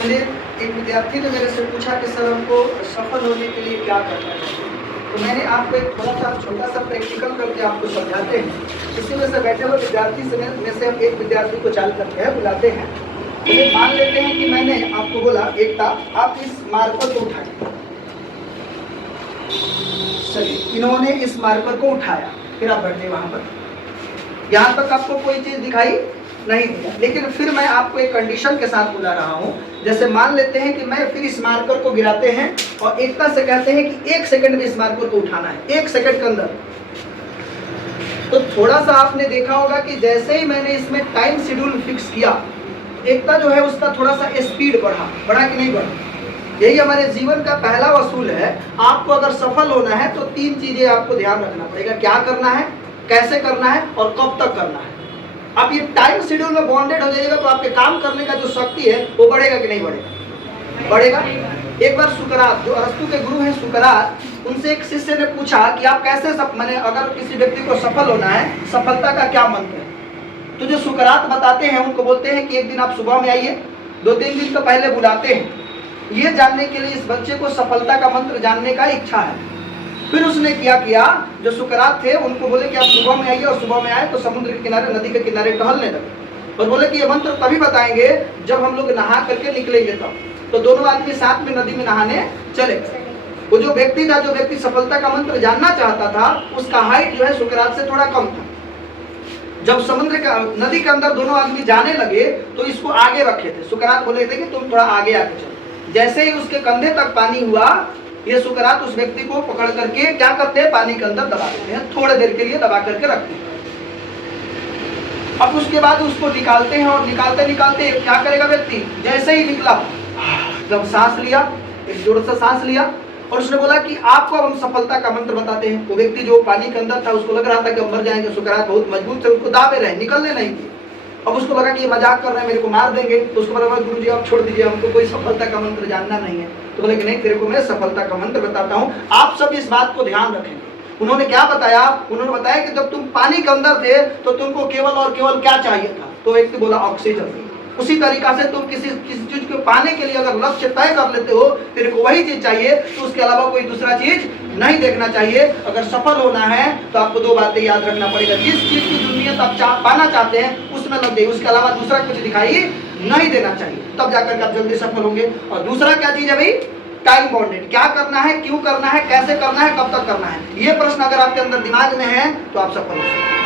चलिए, एक विद्यार्थी ने मेरे से पूछा कि सर हमको सफल होने के लिए क्या करना है। तो मैंने आपको एक थोड़ा सा छोटा सा प्रैक्टिकल करके आपको समझाते हैं। इसी में से बैठे हुए विद्यार्थी में से हम एक विद्यार्थी को चाल करके है बुलाते हैं। तो मान लेते हैं कि मैंने आपको बोला एकता, आप इस मार्कर को उठाइए। चलिए, इन्होंने इस मार्कर को उठाया, फिर आप बैठे वहां पर। यहाँ तक आपको कोई चीज दिखाई नहीं दिया, लेकिन फिर मैं आपको एक कंडीशन के साथ बुला रहा हूँ। जैसे मान लेते हैं कि मैं फिर इस मार्कर को गिराते हैं और एकता से कहते हैं कि 1 सेकंड में इस मार्कर को उठाना है, 1 सेकंड के अंदर। तो थोड़ा सा आपने देखा होगा कि जैसे ही मैंने इसमें टाइम शेड्यूल फिक्स किया, एकता जो है उसका थोड़ा सा स्पीड बढ़ा कि नहीं बढ़ा। यही हमारे जीवन का पहला असूल है। आपको अगर सफल होना है तो 3 चीजें आपको ध्यान रखना पड़ेगा। क्या करना है, कैसे करना है और कब तक करना है। आप ये टाइम शेड्यूल में बॉन्डेड हो जाएगा तो आपके काम करने का जो शक्ति है वो बढ़ेगा कि नहीं बढ़ेगा? बढ़ेगा। एक बार सुकरात, जो अरस्तु के गुरु हैं सुकरात, उनसे एक शिष्य ने पूछा कि आप कैसे मैंने अगर किसी व्यक्ति को सफल होना है, सफलता का क्या मंत्र है? तो जो सुकरात बताते हैं उनको बोलते हैं कि एक दिन आप सुबह में आइए, 2-3 दिन तो पहले बुलाते हैं, ये जानने के लिए इस बच्चे को सफलता का मंत्र जानने का इच्छा है। फिर उसने क्या किया, जो सुकरात थे उनको बोले कि आप सुबह में आइए, और सुबह में आए तो समुद्र के किनारे, नदी के किनारे टहलने लगे और बोले कि ये मंत्र तभी बताएंगे जब हम लोग नहा करके निकलेंगे तब। तो दोनों आदमी साथ में नदी में नहाने चले गए। वो जो व्यक्ति था, जो व्यक्ति सफलता का मंत्र जानना चाहता था, उसका हाइट जो है सुकरात से थोड़ा कम था। जब समुद्र का नदी के अंदर दोनों आदमी जाने लगे तो इसको आगे रखे थे। सुकरात बोले थे कि तुम थोड़ा आगे आगे चलो। जैसे ही उसके कंधे तक पानी हुआ, ये सुकरात उस व्यक्ति को पकड़ करके क्या करते हैं, पानी के अंदर दबा देते हैं, थोड़ी देर के लिए दबा करके रखते हैं। अब उसके बाद उसको निकालते हैं और निकालते निकालते क्या करेगा व्यक्ति, जैसे ही निकला, जब सांस लिया, एक जोर से सांस लिया और उसने बोला कि आपको अब हम सफलता का मंत्र बताते हैं। वो व्यक्ति जो पानी के अंदर था उसको लग रहा था कि हम मर जाएंगे। सुकरात बहुत मजबूत थे, उसको दाबे रहे, निकलने नहीं दिए। अब उसको लगा कि ये मजाक कर रहे हैं, मेरे को मार देंगे। तो उसको बोला गुरु जी आप छोड़ दीजिए, हमको कोई सफलता का मंत्र जानना नहीं है। तो बोले कि नहीं, तेरे को मैं सफलता का मंत्र बताता हूँ, आप सब इस बात को ध्यान रखेंगे। उन्होंने क्या बताया, उन्होंने बताया कि जब तुम पानी के अंदर थे तो तुमको केवल और केवल क्या चाहिए था? तो व्यक्ति बोला ऑक्सीजन। उसी तरीका से तुम किसी चीज को पाने के लिए अगर लक्ष्य तय कर लेते हो, तेरे को वही चीज चाहिए, तो उसके अलावा कोई दूसरा चीज नहीं देखना चाहिए। अगर सफल होना है तो आपको 2 बातें याद रखना पड़ेगा। जिस चीज की दुनिया आप पाना चाहते हैं उसमें लग जाइए, उसके अलावा दूसरा कुछ दिखाई नहीं देना चाहिए, तब जाकर के आप जल्दी सफल होंगे। और दूसरा क्या चीज है भाई, टाइम बॉन्डेड। क्या करना है, क्यों करना है, कैसे करना है, कब तक करना है, ये प्रश्न अगर आपके अंदर दिमाग में है तो आप सफल हो सकते हैं।